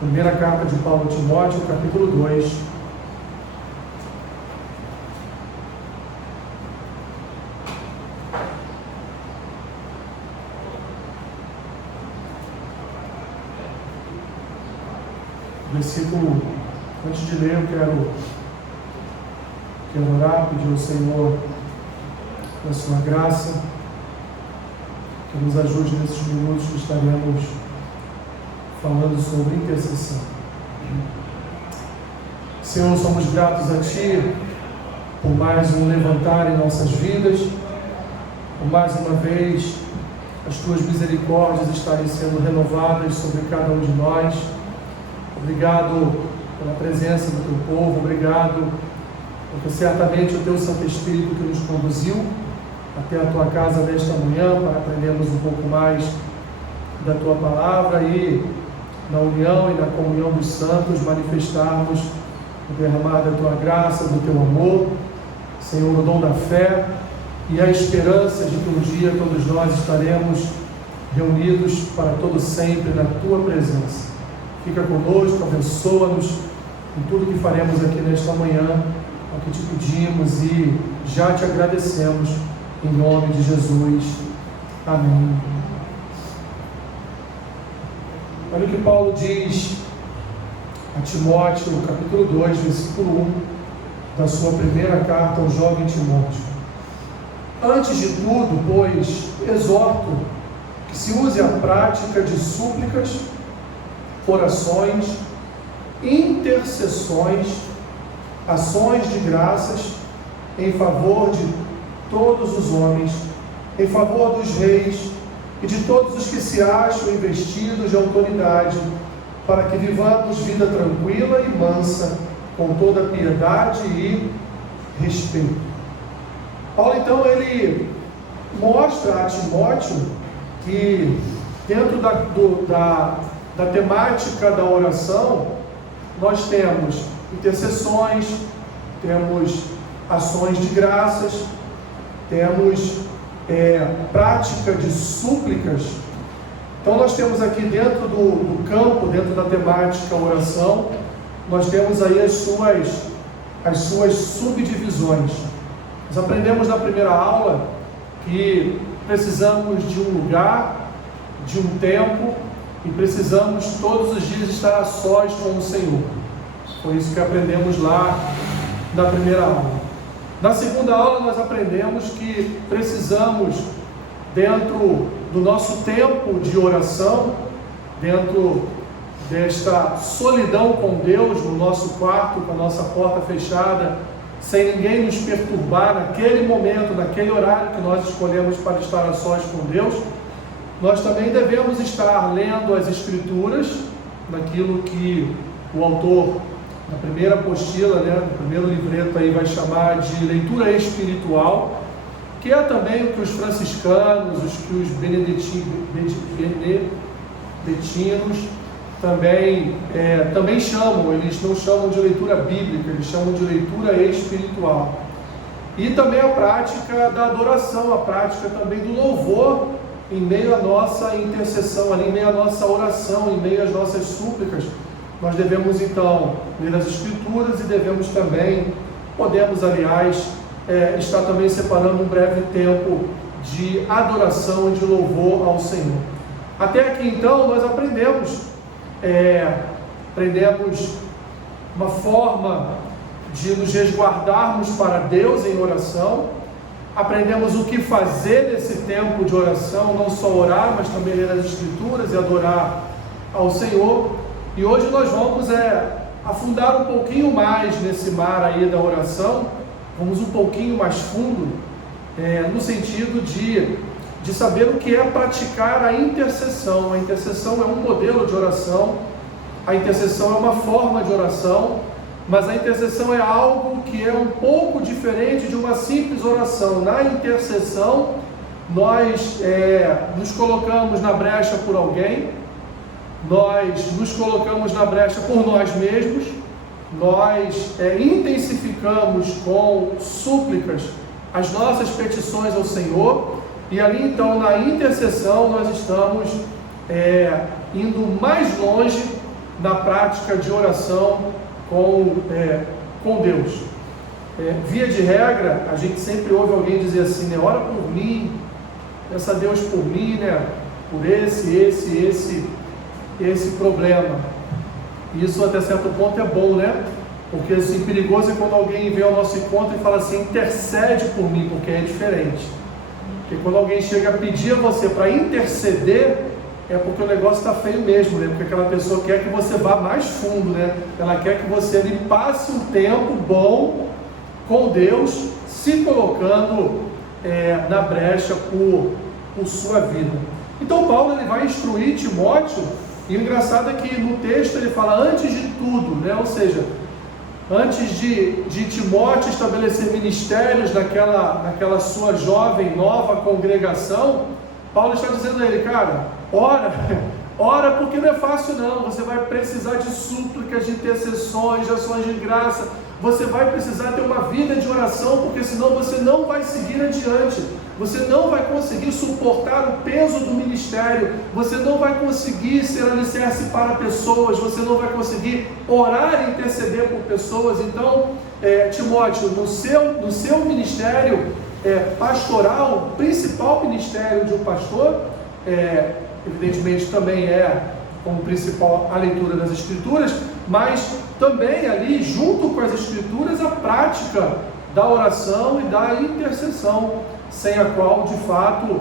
Primeira carta de Paulo a Timóteo, capítulo 2. Versículo, antes de ler, eu quero orar, pedir ao Senhor a sua graça, que nos ajude nesses minutos que estaremos falando sobre intercessão. Senhor, somos gratos a Ti por mais um levantar em nossas vidas, por mais uma vez as Tuas misericórdias estarem sendo renovadas sobre cada um de nós. Obrigado pela presença do Teu povo, obrigado porque certamente o Teu Santo Espírito que nos conduziu até a Tua casa nesta manhã para aprendermos um pouco mais da Tua palavra e na união e na comunhão dos santos manifestarmos o derramar da Tua graça, do Teu amor, Senhor, o dom da fé e a esperança de que um dia todos nós estaremos reunidos para todo sempre na Tua presença. Fica conosco, abençoa-nos em tudo que faremos aqui nesta manhã, ao que Te pedimos e já Te agradecemos em nome de Jesus. Amém. Olha o que Paulo diz a Timóteo, no capítulo 2, versículo 1, da sua primeira carta ao jovem Timóteo. Antes de tudo, pois, exorto que se use a prática de súplicas, orações, intercessões, ações de graças em favor de todos os homens, em favor dos reis e de todos os que se acham investidos de autoridade, para que vivamos vida tranquila e mansa, com toda piedade e respeito. Paulo, então, ele mostra a Timóteo que dentro da temática da oração, nós temos intercessões, temos ações de graças, temos prática de súplicas. Então nós temos aqui dentro do campo, dentro da temática oração, nós temos aí as suas subdivisões. Nós aprendemos na primeira aula que precisamos de um lugar, de um tempo, e precisamos todos os dias estar a sós com o Senhor. Foi isso que aprendemos lá na primeira aula. Na segunda aula nós aprendemos que precisamos, dentro do nosso tempo de oração, dentro desta solidão com Deus, no nosso quarto, com a nossa porta fechada, sem ninguém nos perturbar naquele momento, naquele horário que nós escolhemos para estar a sós com Deus, nós também devemos estar lendo as Escrituras, naquilo que o autor, na primeira apostila, no primeiro livreto aí vai chamar de leitura espiritual, que é também o que os franciscanos, os beneditinos também chamam. Eles não chamam de leitura bíblica, eles chamam de leitura espiritual. E também a prática da adoração, a prática também do louvor em meio à nossa intercessão, ali em meio à nossa oração, em meio às nossas súplicas. Nós devemos então ler as Escrituras e devemos também, podemos aliás, estar também separando um breve tempo de adoração e de louvor ao Senhor. Até aqui então nós aprendemos uma forma de nos resguardarmos para Deus em oração, aprendemos o que fazer nesse tempo de oração, não só orar, mas também ler as Escrituras e adorar ao Senhor. E hoje nós vamos afundar um pouquinho mais nesse mar aí da oração, vamos um pouquinho mais fundo, no sentido de saber o que é praticar a intercessão. A intercessão é um modelo de oração, a intercessão é uma forma de oração, mas a intercessão é algo que é um pouco diferente de uma simples oração. Na intercessão, nós nos colocamos na brecha por alguém, nós nos colocamos na brecha por nós mesmos, nós intensificamos com súplicas as nossas petições ao Senhor, e ali então na intercessão nós estamos indo mais longe na prática de oração com Deus. Via de regra, a gente sempre ouve alguém dizer assim, né? Ora por mim, peça a Deus por mim, né? Por esse problema. Isso até certo ponto é bom, né? Porque assim, perigoso é quando alguém vem ao nosso encontro e fala assim, intercede por mim, porque é diferente. Porque quando alguém chega a pedir a você para interceder, é porque o negócio está feio mesmo, né? Porque aquela pessoa quer que você vá mais fundo, né? Ela quer que você ali passe um tempo bom com Deus, se colocando na brecha por sua vida. Então Paulo ele vai instruir Timóteo, e o engraçado é que no texto ele fala antes de tudo, né? Ou seja, antes de Timóteo estabelecer ministérios naquela sua jovem, nova congregação, Paulo está dizendo a ele, cara, ora porque não é fácil não, você vai precisar de súplicas, de intercessões, de ações de graça, você vai precisar ter uma vida de oração, porque senão você não vai seguir adiante, você não vai conseguir suportar o peso do ministério, você não vai conseguir ser alicerce para pessoas, você não vai conseguir orar e interceder por pessoas. Então, Timóteo, no seu ministério pastoral, o principal ministério de um pastor, evidentemente também como principal a leitura das Escrituras, mas também ali, junto com as Escrituras, a prática da oração e da intercessão, sem a qual, de fato,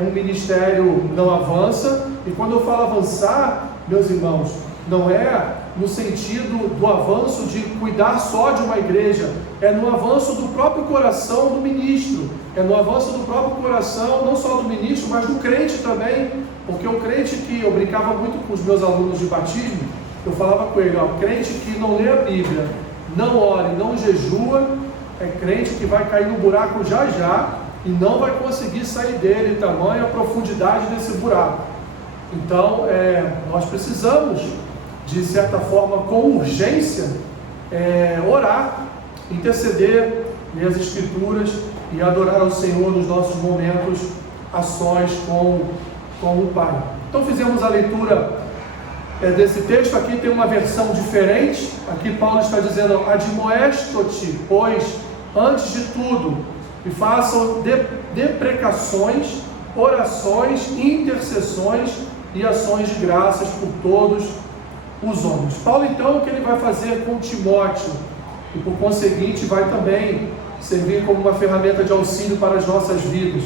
um ministério não avança. E quando eu falo avançar, meus irmãos, não é no sentido do avanço de cuidar só de uma igreja, é no avanço do próprio coração do ministro, é no avanço do próprio coração, não só do ministro, mas do crente também, porque o crente que eu brincava muito com os meus alunos de batismo, eu falava com ele, crente que não lê a Bíblia, não ora e não jejua, é crente que vai cair no buraco já já e não vai conseguir sair dele, tamanha a profundidade desse buraco. Então, nós precisamos, de certa forma, com urgência, orar, interceder, ler as Escrituras e adorar ao Senhor nos nossos momentos, ações com o Pai. Então fizemos a leitura desse texto. Aqui tem uma versão diferente. Aqui Paulo está dizendo, admoesto-te, pois, antes de tudo, e façam deprecações, orações, intercessões e ações de graças por todos os homens. Paulo, então, o que ele vai fazer com Timóteo, e por conseguinte vai também servir como uma ferramenta de auxílio para as nossas vidas.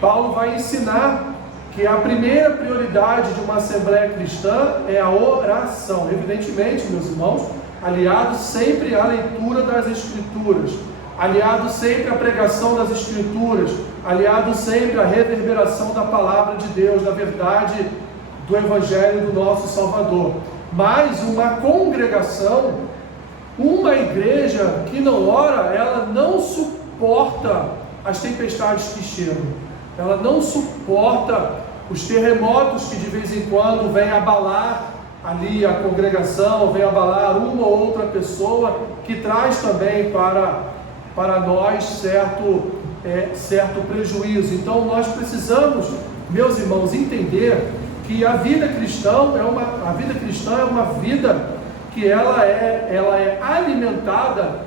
Paulo vai ensinar que a primeira prioridade de uma assembleia cristã é a oração, evidentemente, meus irmãos, aliado sempre à leitura das Escrituras, aliado sempre à pregação das Escrituras, aliado sempre à reverberação da palavra de Deus, da verdade do Evangelho do nosso Salvador. Mas uma congregação, uma igreja que não ora, ela não suporta as tempestades que chegam, ela não suporta os terremotos que de vez em quando vêm abalar ali a congregação, vem abalar uma ou outra pessoa, que traz também para nós certo prejuízo. Então nós precisamos, meus irmãos, entender que a vida cristã é uma vida que ela é alimentada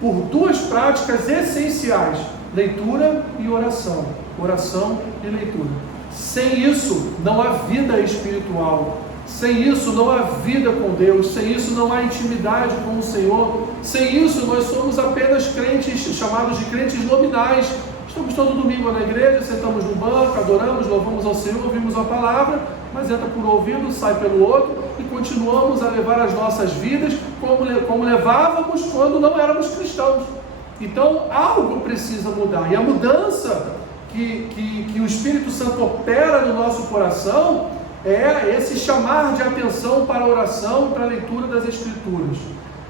por duas práticas essenciais: leitura e oração. Oração e leitura. Sem isso não há vida espiritual. Sem isso não há vida com Deus. Sem isso não há intimidade com o Senhor. Sem isso nós somos apenas crentes, chamados de crentes nominais. Estamos todo domingo na igreja, sentamos no banco, adoramos, louvamos ao Senhor, ouvimos a palavra, mas entra por um ouvido, sai pelo outro, e continuamos a levar as nossas vidas como levávamos quando não éramos cristãos. Então algo precisa mudar, e a mudança que o Espírito Santo opera no nosso coração é esse chamar de atenção para a oração e para a leitura das Escrituras.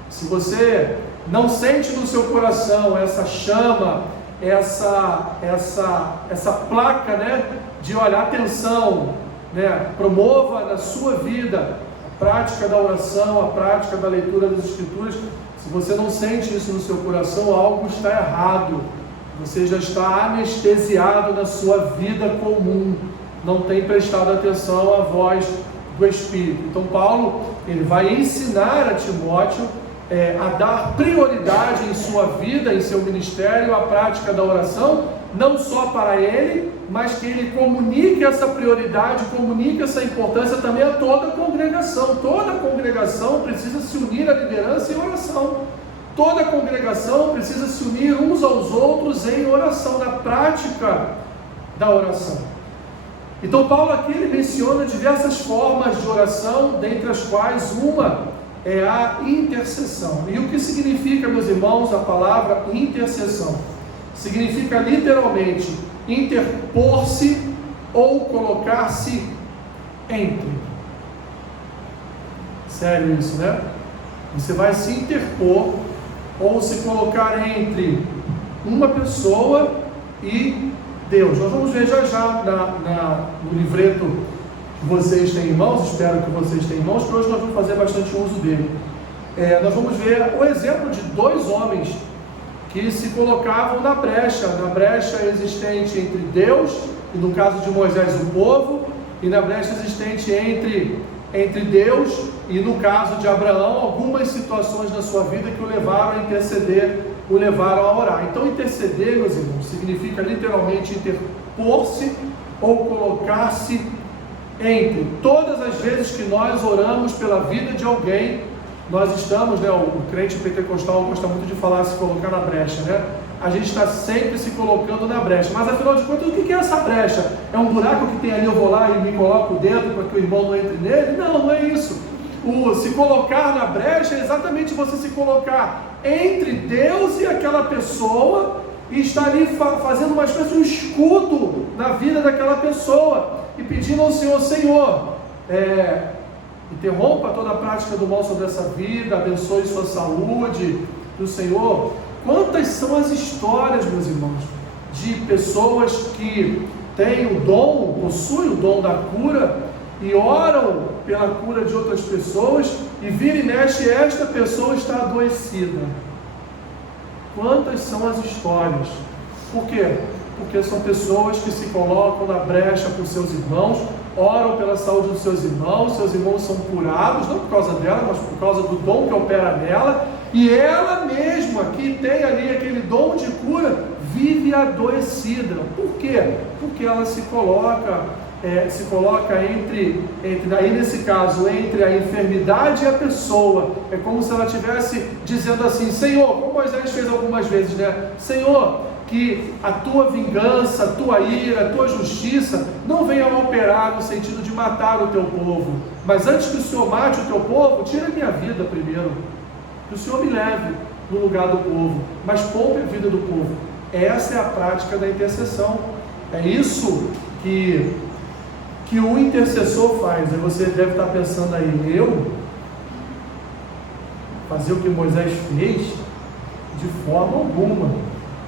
Se você não sente no seu coração essa chama, essa placa, de olhar, atenção, promova na sua vida a prática da oração, a prática da leitura das Escrituras. Se você não sente isso no seu coração, algo está errado. Você já está anestesiado na sua vida comum, não tem prestado atenção à voz do Espírito. Então Paulo, ele vai ensinar a Timóteo a dar prioridade em sua vida, em seu ministério, à prática da oração, não só para ele, mas que ele comunique essa prioridade, comunique essa importância também a toda a congregação. Toda a congregação precisa se unir à liderança em oração. Toda a congregação precisa se unir uns aos outros em oração, na prática da oração. Então Paulo aqui ele menciona diversas formas de oração, dentre as quais uma é a intercessão. E o que significa, meus irmãos, a palavra intercessão? Significa literalmente interpor-se ou colocar-se entre. Sério isso, né? Você vai se interpor ou se colocar entre uma pessoa e Deus. Nós vamos ver já no livreto que vocês têm em mãos, espero que vocês tenham em mãos, que hoje nós vamos fazer bastante uso dele. Nós vamos ver o exemplo de dois homens que se colocavam na brecha existente entre Deus, e no caso de Moisés o povo, e na brecha existente entre Deus e no caso de Abraão, algumas situações na sua vida que o levaram a interceder, o levaram a orar. Então interceder, meus irmãos, significa literalmente interpor-se ou colocar-se entre. Todas as vezes que nós oramos pela vida de alguém, nós estamos, o crente pentecostal gosta muito de falar, se colocar na brecha, né? A gente está sempre se colocando na brecha, mas afinal de contas, o que é essa brecha? É um buraco que tem ali, eu vou lá e me coloco dentro para que o irmão não entre nele? Não, não é isso. O se colocar na brecha é exatamente você se colocar entre Deus e aquela pessoa e estar ali fazendo uma espécie de um escudo na vida daquela pessoa e pedindo ao Senhor, interrompa toda a prática do mal sobre essa vida, abençoe sua saúde, do Senhor. Quantas são as histórias, meus irmãos, de pessoas que têm o dom, possuem o dom da cura e oram pela cura de outras pessoas e vira e mexe, esta pessoa está adoecida. Quantas são as histórias? Por quê? Porque são pessoas que se colocam na brecha por seus irmãos, oram pela saúde dos seus irmãos são curados, não por causa dela, mas por causa do dom que opera nela, e ela mesma, que tem ali aquele dom de cura, vive adoecida. Por quê? Porque ela se coloca entre, aí nesse caso, entre a enfermidade e a pessoa. É como se ela estivesse dizendo assim: Senhor, como Moisés fez algumas vezes, né? Senhor, que a tua vingança, a tua ira, a tua justiça não venha a operar no sentido de matar o teu povo, mas antes que o Senhor mate o teu povo, tira a minha vida primeiro, que o Senhor me leve no lugar do povo, mas poupe a vida do povo. Essa é a prática da intercessão. É isso que o intercessor faz. E você deve estar pensando aí, eu fazer o que Moisés fez? De forma alguma.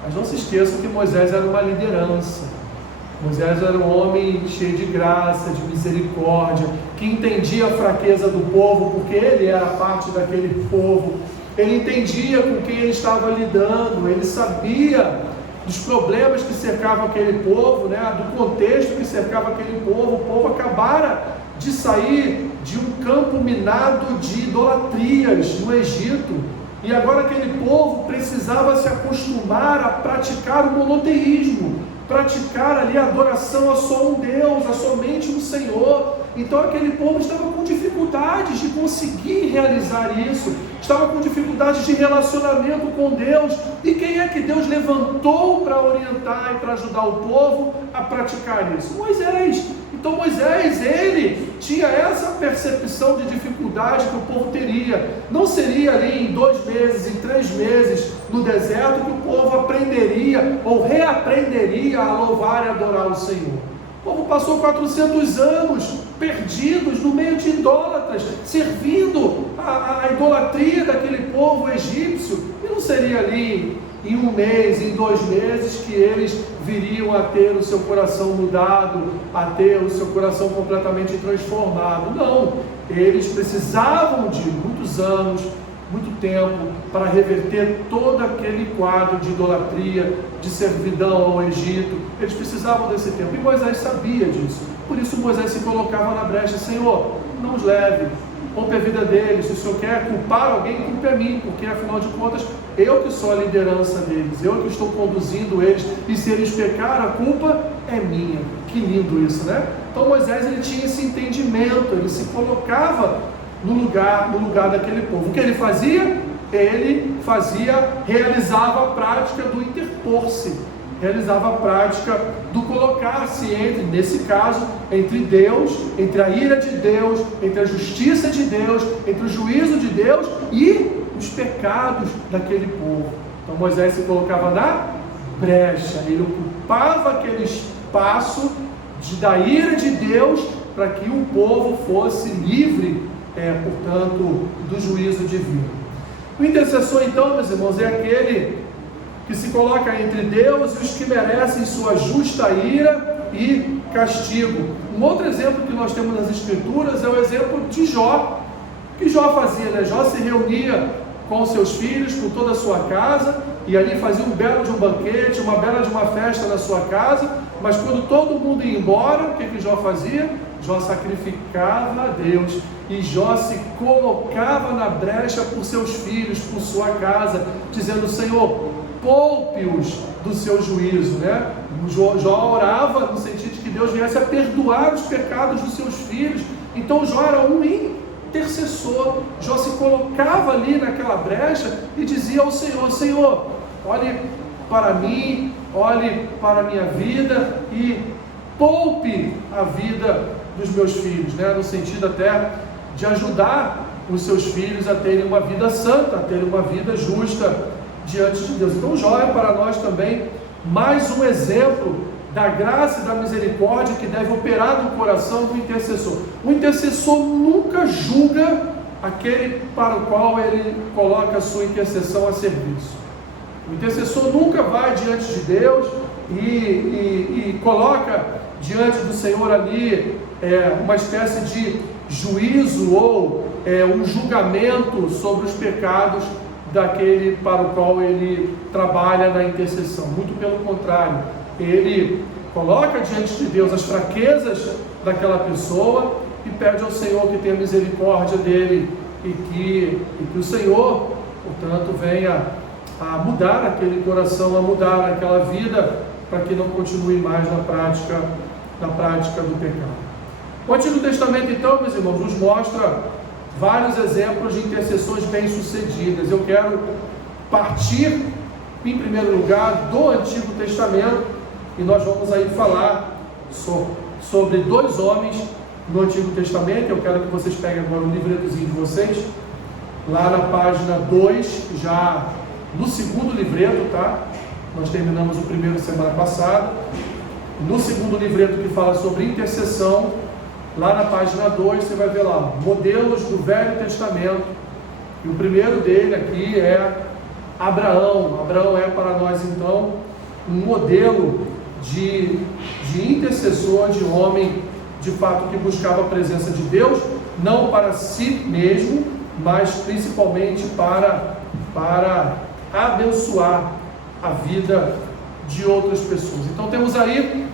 Mas não se esqueçam que Moisés era uma liderança. Moisés era um homem cheio de graça, de misericórdia, que entendia a fraqueza do povo, porque ele era parte daquele povo. Ele entendia com quem ele estava lidando, ele sabia dos problemas que cercavam aquele povo, do contexto que cercava aquele povo. O povo acabara de sair de um campo minado de idolatrias no Egito, e agora aquele povo precisava se acostumar a praticar o monoteísmo, praticar ali a adoração a só um Deus, a somente um Senhor. Então aquele povo estava com dificuldades de conseguir realizar isso, estava com dificuldades de relacionamento com Deus. E quem é que Deus levantou para orientar e para ajudar o povo a praticar isso? Moisés. Então Moisés, ele tinha essa percepção de dificuldade que o povo teria. Não seria ali em 2 meses, em 3 meses no deserto que o povo aprenderia ou reaprenderia a louvar e adorar o Senhor. O povo passou 400 anos perdidos no meio de idólatras, servindo a idolatria daquele povo egípcio. E não seria ali em 1 mês, em 2 meses, que eles viriam a ter o seu coração mudado, a ter o seu coração completamente transformado. Não, eles precisavam de muitos anos, muito tempo, para reverter todo aquele quadro de idolatria, de servidão ao Egito. Eles precisavam desse tempo, e Moisés sabia disso. Por isso Moisés se colocava na brecha: Senhor, não os leve, poupe a vida deles. Se o Senhor quer culpar alguém, culpe a mim, porque afinal de contas, eu que sou a liderança deles, eu que estou conduzindo eles, e se eles pecaram, a culpa é minha. Que lindo isso, né? Então Moisés, ele tinha esse entendimento, ele se colocava no lugar daquele povo. O que ele fazia? Realizava a prática do interpor-se, realizava a prática do colocar-se nesse caso, entre Deus, entre a ira de Deus, entre a justiça de Deus, entre o juízo de Deus e os pecados daquele povo. Então Moisés se colocava na brecha, ele ocupava aquele espaço da ira de Deus para que o povo fosse livre, portanto, do juízo divino. O intercessor, então, meus irmãos, é aquele que se coloca entre Deus e os que merecem sua justa ira e castigo. Um outro exemplo que nós temos nas Escrituras é o exemplo de Jó. O que Jó fazia, né? Jó se reunia com seus filhos, com toda a sua casa, e ali fazia um belo de um banquete, uma bela de uma festa na sua casa, mas quando todo mundo ia embora, o que Jó fazia? Jó sacrificava a Deus, e Jó se colocava na brecha por seus filhos, por sua casa, dizendo: Senhor, poupe-os do seu juízo, né? Jó orava no sentido de que Deus viesse a perdoar os pecados dos seus filhos. Então Jó era um intercessor. Jó se colocava ali naquela brecha e dizia ao Senhor: Senhor, olhe para mim, olhe para a minha vida e poupe a vida dos meus filhos, né? No sentido até de ajudar os seus filhos a terem uma vida santa, a terem uma vida justa diante de Deus. Então Jó é para nós também mais um exemplo da graça e da misericórdia que deve operar no coração do intercessor. O intercessor nunca julga aquele para o qual ele coloca a sua intercessão a serviço. O intercessor nunca vai diante de Deus e coloca diante do Senhor ali uma espécie de juízo ou um julgamento sobre os pecados daquele para o qual ele trabalha na intercessão. Muito pelo contrário, ele coloca diante de Deus as fraquezas daquela pessoa e pede ao Senhor que tenha misericórdia dele e que o Senhor, portanto, venha a mudar aquele coração, a mudar aquela vida, para que não continue mais na prática do pecado. O Antigo Testamento, então, meus irmãos, nos mostra vários exemplos de intercessões bem-sucedidas. Eu quero partir, em primeiro lugar, do Antigo Testamento, e nós vamos aí falar sobre dois homens no Antigo Testamento. Eu quero que vocês peguem agora o livretozinho de vocês, lá na página 2, já no segundo livreto, tá? Nós terminamos o primeiro semana passada. No segundo livreto que fala sobre intercessão, lá na página 2, você vai ver lá, modelos do Velho Testamento. E o primeiro dele aqui é Abraão. Abraão é para nós, então, um modelo de intercessor, de homem, de fato, que buscava a presença de Deus, não para si mesmo, mas principalmente para abençoar a vida de outras pessoas. Então temos aí,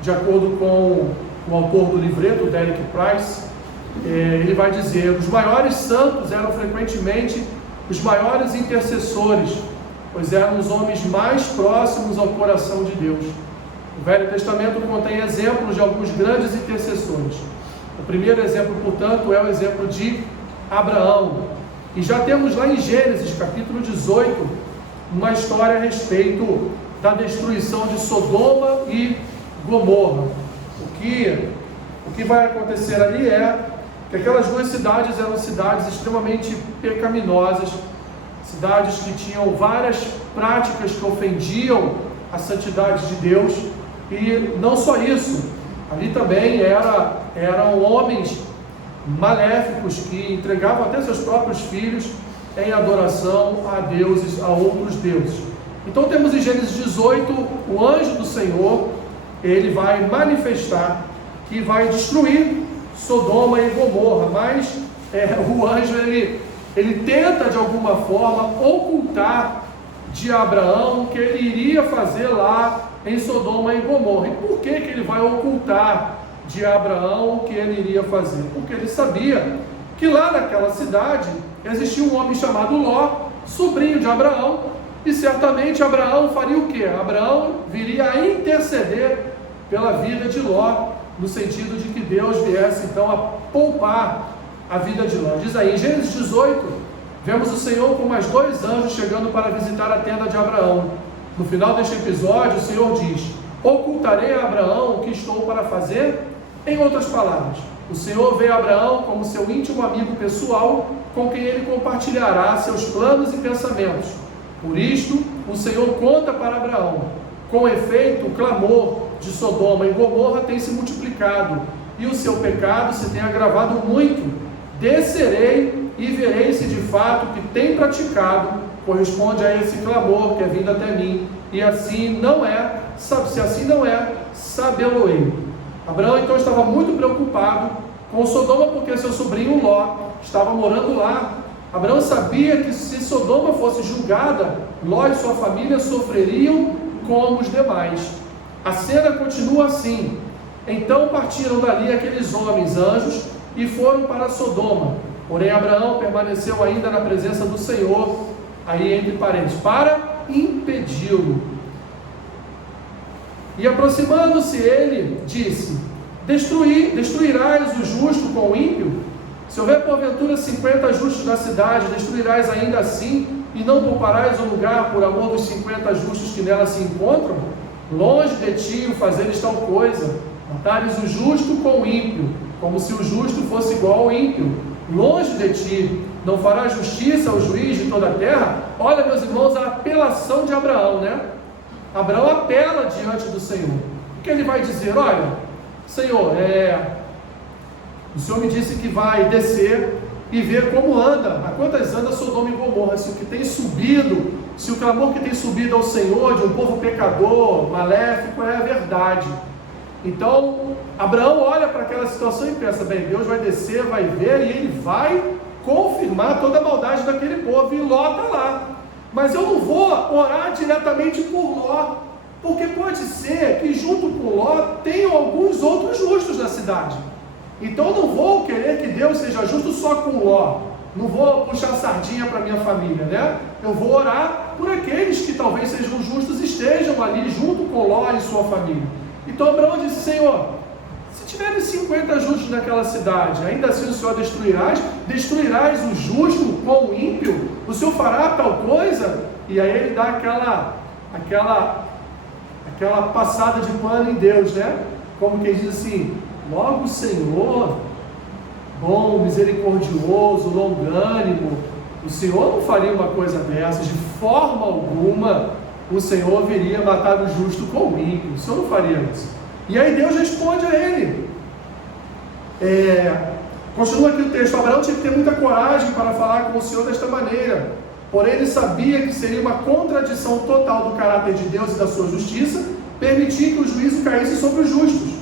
de acordo com o autor do livreto, Derek Price, ele vai dizer: os maiores santos eram frequentemente os maiores intercessores, pois eram os homens mais próximos ao coração de Deus. O Velho Testamento contém exemplos de alguns grandes intercessores. O primeiro exemplo, portanto, é o exemplo de Abraão. E já temos lá em Gênesis, capítulo 18, uma história a respeito da destruição de Sodoma e Gomorra. O que vai acontecer ali é que aquelas duas cidades eram cidades extremamente pecaminosas, cidades que tinham várias práticas que ofendiam a santidade de Deus. E não só isso, ali também eram homens maléficos que entregavam até seus próprios filhos em adoração a deuses, a outros deuses. Então temos em Gênesis 18, o anjo do Senhor, ele vai manifestar que vai destruir Sodoma e Gomorra, mas o anjo ele tenta de alguma forma ocultar de Abraão o que ele iria fazer lá em Sodoma e Gomorra. E por que ele vai ocultar de Abraão o que ele iria fazer, porque ele sabia que lá naquela cidade existia um homem chamado Ló, sobrinho de Abraão, e certamente Abraão faria o quê? Abraão viria a interceder pela vida de Ló, no sentido de que Deus viesse então a poupar a vida de Ló. Diz aí, em Gênesis 18, vemos o Senhor com mais 2 anjos chegando para visitar a tenda de Abraão. No final deste episódio, o Senhor diz: ocultarei a Abraão o que estou para fazer? Em outras palavras, o Senhor vê Abraão como seu íntimo amigo pessoal, com quem ele compartilhará seus planos e pensamentos. Por isto, o Senhor conta para Abraão: com efeito, o clamor de Sodoma e Gomorra tem se multiplicado, e o seu pecado se tem agravado muito. Descerei e verei se de fato o que tem praticado corresponde a esse clamor que é vindo até mim, e assim não é, se assim não é, sabê-lo-ei. Abraão então estava muito preocupado com Sodoma, porque seu sobrinho Ló estava morando lá. Abraão sabia que se Sodoma fosse julgada, Ló e sua família sofreriam como os demais. A cena continua assim: então partiram dali aqueles homens anjos e foram para Sodoma, porém Abraão permaneceu ainda na presença do Senhor, aí entre parênteses, para impedi-lo. E aproximando-se ele, disse: destruirás o justo com o ímpio? Se houver porventura 50 justos na cidade, destruirás ainda assim, e não pouparás o lugar por amor dos 50 justos que nela se encontram? Longe de ti o fazeres tal coisa, matares o justo com o ímpio, como se o justo fosse igual ao ímpio. Longe de ti, não farás justiça ao juiz de toda a terra? Olha, meus irmãos, a apelação de Abraão, né? Abraão apela diante do Senhor. O que ele vai dizer? Olha, Senhor, o Senhor me disse que vai descer e ver como anda, a quantas anda Sodoma e Gomorra, se o que tem subido, se o clamor que tem subido ao Senhor de um povo pecador, maléfico, é a verdade. Então, Abraão olha para aquela situação e pensa: bem, Deus vai descer, vai ver, e ele vai confirmar toda a maldade daquele povo, e Ló está lá. Mas eu não vou orar diretamente por Ló, porque pode ser que junto com Ló tenham alguns outros justos na cidade. Então eu não vou querer que Deus seja justo só com Ló, não vou puxar sardinha para minha família, né? Eu vou orar por aqueles que talvez sejam justos e estejam ali junto com Ló e sua família. Então Abraão disse: Senhor, se tiverem 50 justos naquela cidade, ainda assim o Senhor destruirás o justo com o ímpio? O Senhor fará tal coisa? E aí ele dá aquela passada de pano em Deus, né? Como que ele diz assim: logo o Senhor, bom, misericordioso, longânimo, o Senhor não faria uma coisa dessas, de forma alguma o Senhor viria matar o justo com o ímpio, o Senhor não faria isso. E aí Deus responde a ele. Continua aqui o texto: Abraão tinha que ter muita coragem para falar com o Senhor desta maneira, porém ele sabia que seria uma contradição total do caráter de Deus e da sua justiça permitir que o juízo caísse sobre os justos.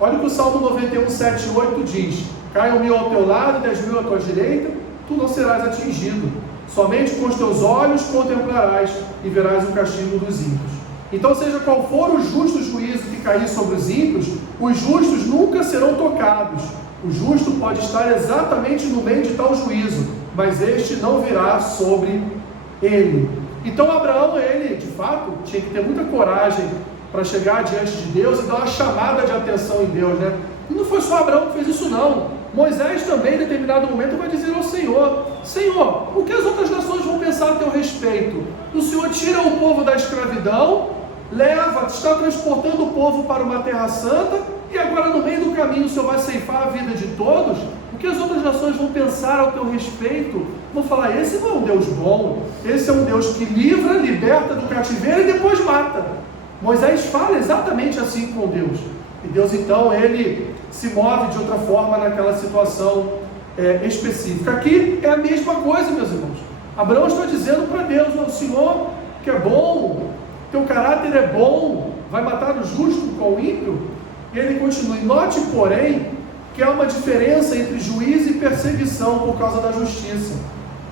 Olha o que o Salmo 91, 7 e 8 diz: caiam 1000 ao teu lado e 10.000 à tua direita, tu não serás atingido. Somente com os teus olhos contemplarás e verás o castigo dos ímpios. Então, seja qual for o justo juízo que cair sobre os ímpios, os justos nunca serão tocados. O justo pode estar exatamente no meio de tal juízo, mas este não virá sobre ele. Então Abraão, ele de fato tinha que ter muita coragem para chegar diante de Deus e dar uma chamada de atenção em Deus, né? E não foi só Abraão que fez isso não. Moisés também, em determinado momento, vai dizer ao Senhor: Senhor, o que as outras nações vão pensar a teu respeito? O Senhor tira o povo da escravidão, está transportando o povo para uma terra santa, e agora no meio do caminho o Senhor vai ceifar a vida de todos? O que as outras nações vão pensar ao teu respeito? Vão falar: esse não é um Deus bom, esse é um Deus que livra, liberta do cativeiro e depois mata. Moisés fala exatamente assim com Deus. E Deus então, ele se move de outra forma naquela situação específica. Aqui é a mesma coisa, meus irmãos. Abraão está dizendo para Deus: o Senhor que é bom, teu caráter é bom, vai matar o justo com o ímpio? E ele continua: note, porém, que há uma diferença entre juízo e perseguição por causa da justiça.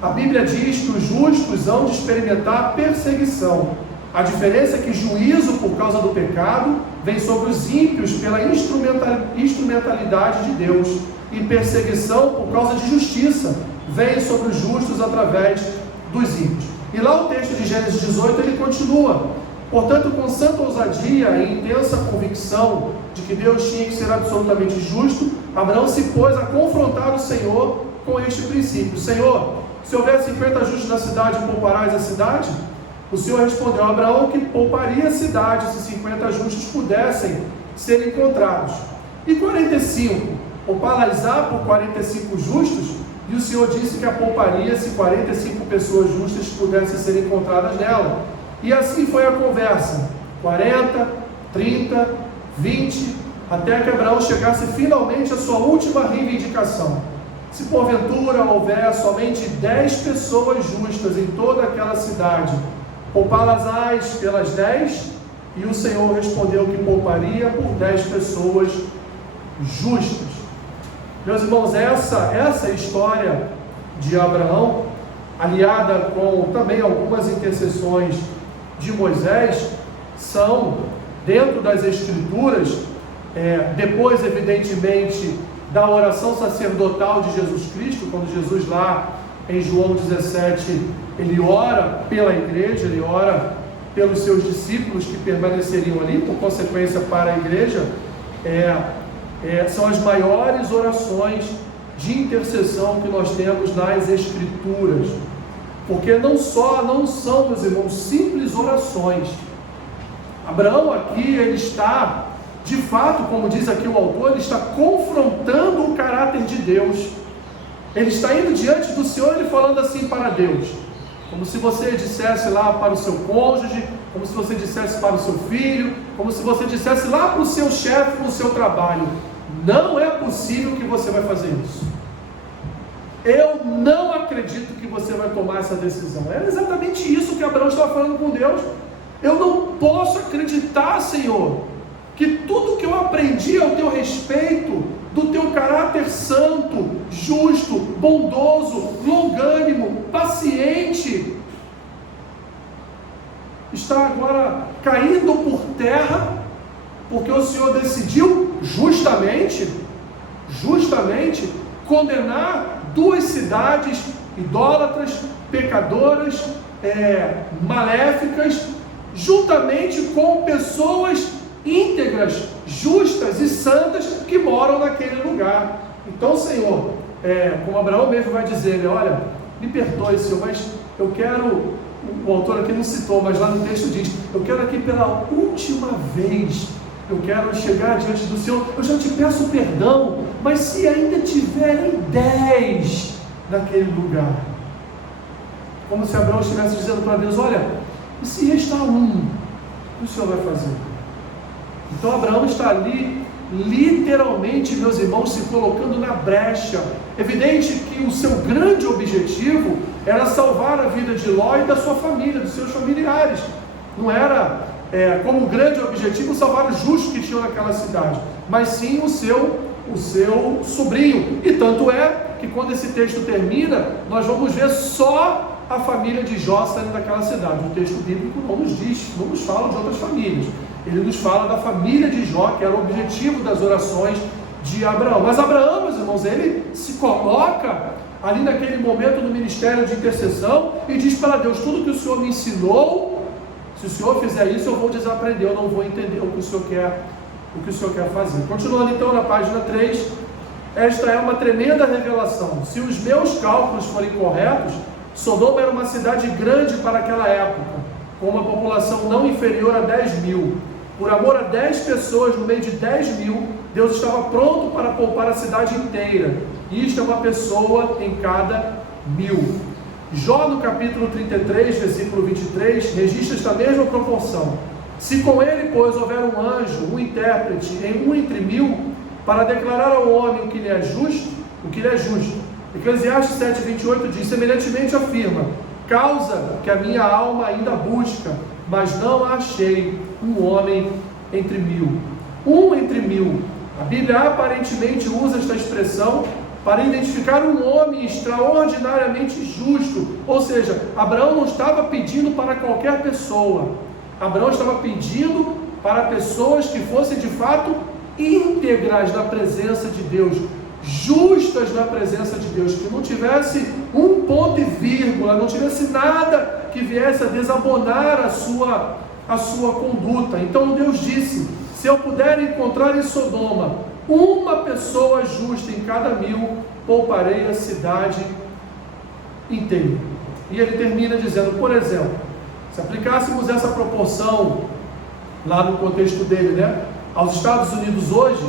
A Bíblia diz que os justos hão de experimentar perseguição, A diferença é que juízo por causa do pecado vem sobre os ímpios pela instrumentalidade de Deus, e perseguição por causa de justiça vem sobre os justos através dos ímpios. E lá o texto de Gênesis 18 ele continua: portanto, com santa ousadia e intensa convicção de que Deus tinha que ser absolutamente justo, Abraão se pôs a confrontar o Senhor com este princípio: Senhor, se houver 50 justos na cidade, pouparás a cidade? O Senhor respondeu a Abraão que pouparia a cidade se 50 justos pudessem ser encontrados. E 45, poupá-las-á por 45 justos? E o Senhor disse que a pouparia se 45 pessoas justas pudessem ser encontradas nela. E assim foi a conversa: 40, 30, 20, até que Abraão chegasse finalmente à sua última reivindicação: se porventura houver somente 10 pessoas justas em toda aquela cidade, poupá-las-ás pelas 10? E o Senhor respondeu que pouparia por 10 pessoas justas. Meus irmãos, essa história de Abraão, aliada com também algumas intercessões de Moisés, são, dentro das Escrituras, depois evidentemente da oração sacerdotal de Jesus Cristo, quando Jesus lá em João 17, ele ora pela igreja, ele ora pelos seus discípulos que permaneceriam ali, por consequência para a igreja, são as maiores orações de intercessão que nós temos nas Escrituras, porque não são, meus irmãos, simples orações. Abraão aqui, ele está, de fato, como diz aqui o autor, ele está confrontando o caráter de Deus. Ele está indo diante do Senhor e falando assim para Deus, como se você dissesse lá para o seu cônjuge, como se você dissesse para o seu filho, como se você dissesse lá para o seu chefe no seu trabalho: não é possível que você vai fazer isso. Eu não acredito que você vai tomar essa decisão. Era exatamente isso que Abraão estava falando com Deus. Eu não posso acreditar, Senhor, que tudo que eu aprendi ao teu respeito, do teu caráter santo, justo, bondoso, longânimo, paciente, está agora caindo por terra, porque o Senhor decidiu justamente condenar 2 cidades idólatras, pecadoras, maléficas, juntamente com pessoas íntegras, justas e santas que moram naquele lugar. Então, Senhor, como Abraão mesmo vai dizer, olha, me perdoe, Senhor, mas eu quero, o autor aqui não citou, mas lá no texto diz, eu quero aqui pela última vez, eu quero chegar diante do Senhor, eu já te peço perdão, mas se ainda tiverem 10 naquele lugar, como se Abraão estivesse dizendo para Deus, olha, e se restar 1, o que o Senhor vai fazer? Então Abraão está ali, literalmente, meus irmãos, se colocando na brecha. Evidente que o seu grande objetivo era salvar a vida de Ló e da sua família, dos seus familiares. Não era como grande objetivo salvar os justos que tinham naquela cidade, mas sim o seu sobrinho. E tanto é que quando esse texto termina, nós vamos ver só a família de Jó saindo daquela cidade. O texto bíblico não nos diz, não nos fala de outras famílias. Ele nos fala da família de Jó, que era o objetivo das orações de Abraão. Mas Abraão, meus irmãos, ele se coloca ali naquele momento no ministério de intercessão e diz para Deus, tudo que o Senhor me ensinou, se o Senhor fizer isso, eu vou desaprender, eu não vou entender o que o Senhor quer fazer. Continuando então na página 3, esta é uma tremenda revelação. Se os meus cálculos forem corretos, Sodoma era uma cidade grande para aquela época, com uma população não inferior a 10 mil. Por amor a 10 pessoas no meio de 10 mil, Deus estava pronto para poupar a cidade inteira. Isto é uma pessoa em cada 1000. Jó, no capítulo 33, versículo 23, registra esta mesma proporção. Se com ele, pois, houver um anjo, um intérprete, em 1 entre 1000, para declarar ao homem o que lhe é justo, Eclesiastes 7,28 diz, semelhantemente afirma, causa que a minha alma ainda busca, mas não achei um homem entre 1000. 1 entre 1000. A Bíblia aparentemente usa esta expressão para identificar um homem extraordinariamente justo, ou seja, Abraão não estava pedindo para qualquer pessoa, Abraão estava pedindo para pessoas que fossem de fato íntegras na presença de Deus, justas na presença de Deus, que não tivesse um ponto e vírgula, não tivesse nada que viesse a desabonar a sua conduta. Então Deus disse: se eu puder encontrar em Sodoma uma pessoa justa em cada 1000, pouparei a cidade inteira. E ele termina dizendo, por exemplo, se aplicássemos essa proporção lá no contexto dele, né, aos Estados Unidos hoje,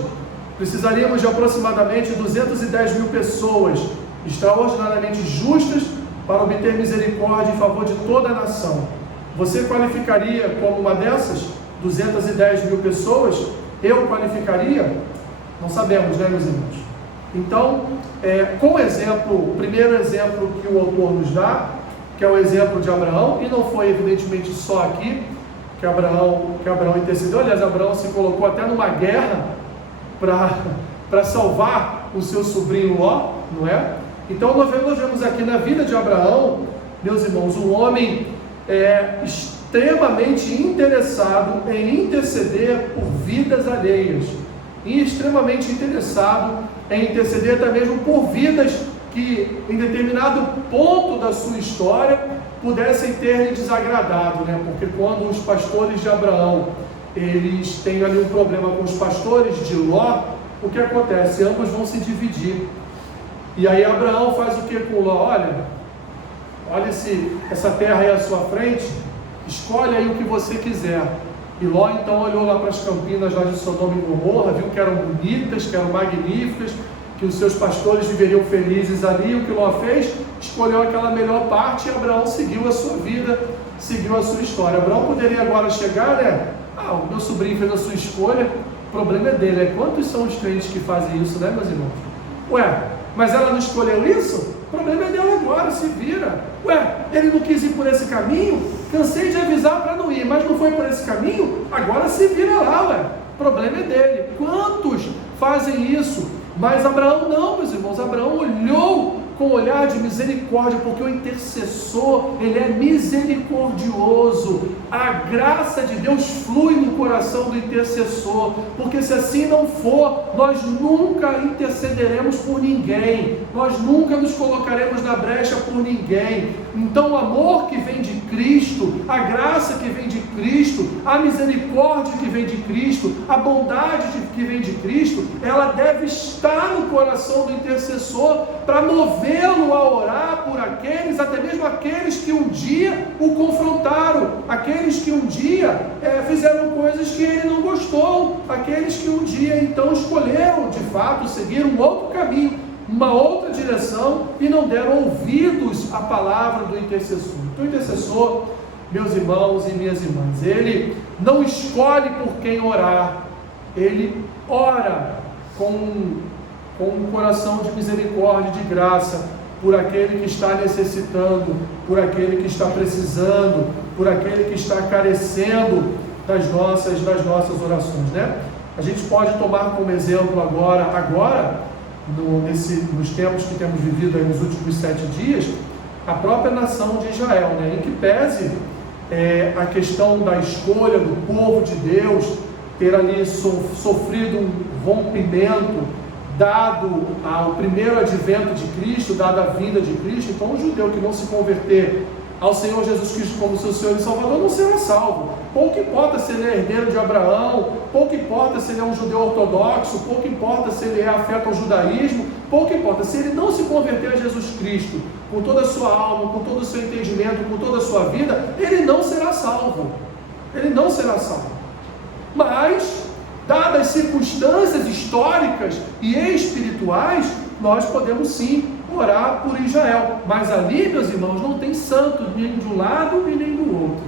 precisaríamos de aproximadamente 210 mil pessoas extraordinariamente justas para obter misericórdia em favor de toda a nação. Você qualificaria como uma dessas 210 mil pessoas? Eu qualificaria? Não sabemos, né, meus irmãos? Então, com o exemplo, o primeiro exemplo que o autor nos dá, que é o exemplo de Abraão, e não foi evidentemente só aqui que Abraão intercedeu. Aliás, Abraão se colocou até numa guerra para salvar o seu sobrinho Ló, não é? Então nós vemos aqui na vida de Abraão, meus irmãos, um homem extremamente interessado em interceder por vidas alheias, e extremamente interessado em interceder até mesmo por vidas que em determinado ponto da sua história pudessem ter lhe desagradado, né? Porque quando os pastores de Abraão eles têm ali um problema com os pastores de Ló, o que acontece? Ambos vão se dividir. E aí Abraão faz o que com Ló? Olha essa terra aí à sua frente, escolhe aí o que você quiser. E Ló então olhou lá para as campinas lá de Sodoma e Gomorra, viu que eram bonitas, que eram magníficas, que os seus pastores viveriam felizes ali. O que Ló fez? Escolheu aquela melhor parte, e Abraão seguiu a sua vida, seguiu a sua história. Abraão poderia agora chegar, né? O meu sobrinho fez a sua escolha, o problema é dele, né? Quantos são os crentes que fazem isso, né, meus irmãos? Mas ela não escolheu isso? O problema é dela agora, se vira. Ele não quis ir por esse caminho? Cansei de avisar para não ir, mas não foi por esse caminho? Agora se vira lá, o problema é dele. Quantos fazem isso? Mas Abraão não, meus irmãos. Abraão olhou com um olhar de misericórdia, porque o intercessor, ele é misericordioso. A graça de Deus flui no coração do intercessor, porque se assim não for, nós nunca intercederemos por ninguém, nós nunca nos colocaremos na brecha por ninguém. Então o amor que vem de Cristo, a graça que vem de Cristo, a misericórdia que vem de Cristo, a bondade que vem de Cristo, ela deve estar no coração do intercessor para movê-lo a orar por aqueles, até mesmo aqueles que um dia o confrontaram, aqueles que um dia fizeram coisas que ele não gostou, aqueles que um dia então escolheram de fato seguir um outro caminho, uma outra direção, e não deram ouvidos à palavra do intercessor. Então o intercessor, meus irmãos e minhas irmãs, ele não escolhe por quem orar, ele ora com um coração de misericórdia, de graça, por aquele que está necessitando, por aquele que está precisando, por aquele que está carecendo das nossas orações, né? A gente pode tomar como exemplo agora nos tempos que temos vivido aí nos últimos 7 dias, a própria nação de Israel, né? Em que pese a questão da escolha do povo de Deus ter ali sofrido um rompimento, dado ao primeiro advento de Cristo, dada a vinda de Cristo. Então o judeu que não se converter ao Senhor Jesus Cristo como seu Senhor e Salvador não será salvo. Pouco importa se ele é herdeiro de Abraão, pouco importa se ele é um judeu ortodoxo, pouco importa se ele é afeto ao judaísmo, pouco importa, se ele não se converter a Jesus Cristo com toda a sua alma, com todo o seu entendimento, com toda a sua vida, ele não será salvo. Ele não será salvo. Mas, dadas as circunstâncias históricas e espirituais, nós podemos sim orar por Israel. Mas ali, meus irmãos, não tem santo nem de um lado e nem do outro.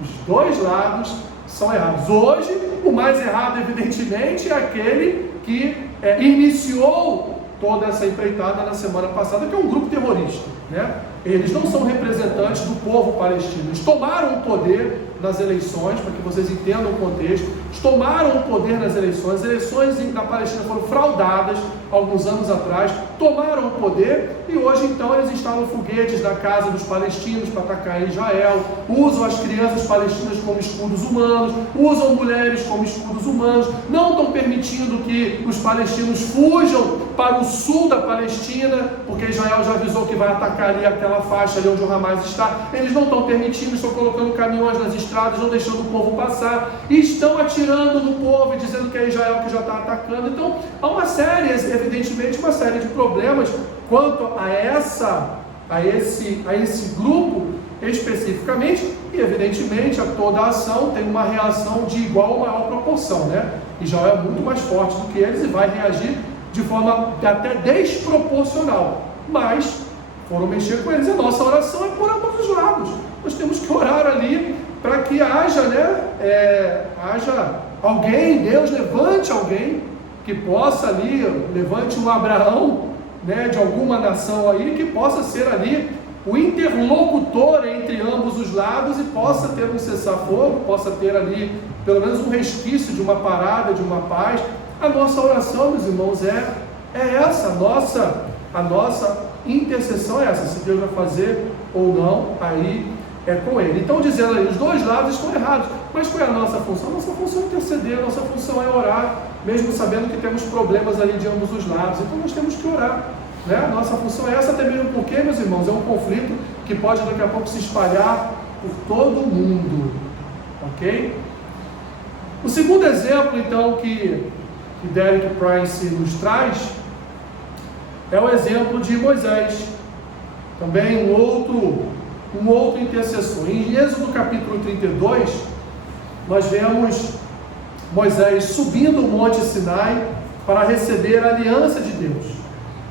Os dois lados são errados. Hoje, o mais errado, evidentemente, é aquele que iniciou toda essa empreitada na semana passada, que é um grupo terrorista, né? Eles não são representantes do povo palestino. Eles tomaram o poder nas eleições, para que vocês entendam o contexto, tomaram o poder nas eleições. As eleições na Palestina foram fraudadas alguns anos atrás, tomaram o poder e hoje então eles instalam foguetes na casa dos palestinos para atacar Israel, usam as crianças palestinas como escudos humanos, usam mulheres como escudos humanos, não estão permitindo que os palestinos fujam para o sul da Palestina, porque Israel já avisou que vai atacar ali aquela faixa ali onde o Hamas está. Eles não estão permitindo, estão colocando caminhões nas estradas, não deixando o povo passar, e estão atirando no povo e dizendo que é Israel que já está atacando. Então há uma série, evidentemente, uma série de problemas quanto a esse grupo especificamente, e evidentemente a toda a ação tem uma reação de igual ou maior proporção, né? Israel é muito mais forte do que eles e vai reagir de forma até desproporcional, mas foram mexer com eles. A nossa oração é por ambos os lados. Nós temos que orar ali para que haja alguém, Deus levante alguém que possa ali, levante um Abraão, né, de alguma nação aí, que possa ser ali o interlocutor entre ambos os lados e possa ter um cessar-fogo, possa ter ali pelo menos um resquício de uma parada, de uma paz. A nossa oração, meus irmãos, é essa, a nossa intercessão é essa. Se Deus vai fazer ou não, aí é com Ele. Então, dizendo aí, os dois lados estão errados, mas qual é a nossa função? A nossa função é interceder, a nossa função é orar, mesmo sabendo que temos problemas ali de ambos os lados. Então nós temos que orar, né? A nossa função é essa, até mesmo porque, meus irmãos, é um conflito que pode daqui a pouco se espalhar por todo o mundo, ok? O segundo exemplo, então, que Derek Prince nos traz é o exemplo de Moisés, também um outro intercessor. Em Êxodo capítulo 32, nós vemos Moisés subindo o monte Sinai para receber a aliança de Deus.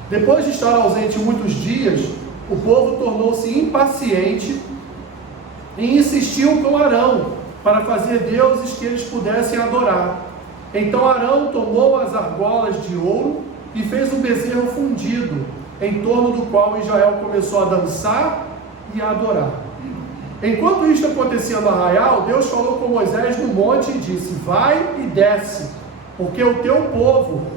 Depois de estar ausente muitos dias, o povo tornou-se impaciente e insistiu com Arão para fazer deuses que eles pudessem adorar. Então Arão tomou as argolas de ouro e fez um bezerro fundido, em torno do qual Israel começou a dançar e a adorar. Enquanto isto acontecia no arraial, Deus falou com Moisés no monte e disse: vai e desce, porque o teu povo,